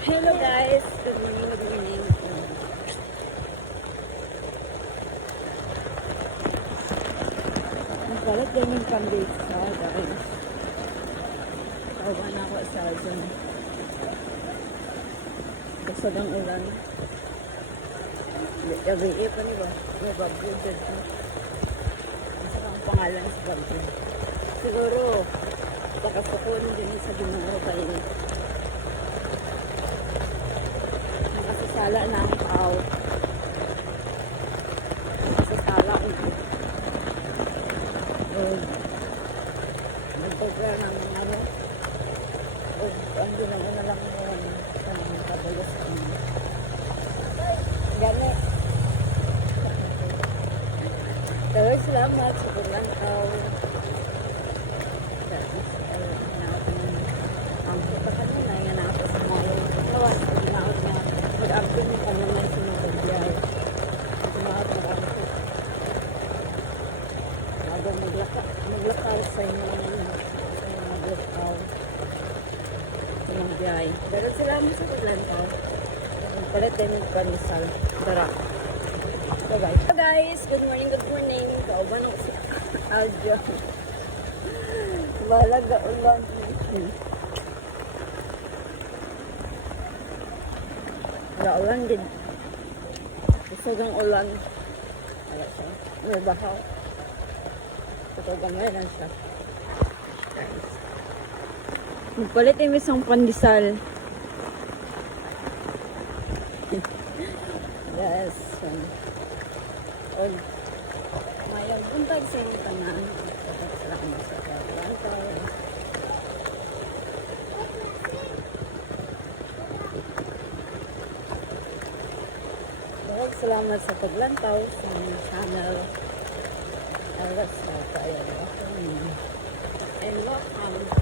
Hello guys, good morning, good morning. Nagbalat din yung pandate sa guys. Kawa na ako sa dyan. Basag ang ulan. Gabi pa niba? May bagyo dyan. Basag ang pangalan sa bagyo. Siguro, pakasukon din sa Ginoo kayo. Nakasasala na ang tao. Nakasasala ang nagpagkara ng ano. Ang ginagawa na lang yun sa mga kabalos. Gani. Pero salamat sa paglantaw. Ang kita kanina, yan na ako sa mga kawan. Pag-inaot na, mag-abdin mo ka naman sinubagyan. Pag-inaot mag-abdin. Bago maglakaw sa inyo maglakaw. Sinubagyan. Pero salamat sa paglantaw. Palit tayo ng panisal. Tara. Bye-bye. Hello guys, good morning, good morning. Kauban ako si Aljo. Balaga ulan. Wala ulan din. Isagang ulan. Wala siya. May bahaw. Ito gamay lang siya. Magpalit yung isang pandesal. Yes. Mayang buntag sa inyong tanan. Salamat sa paglantaw. Salamat sa paglantaw sa channel. Alas na tayo. And welcome.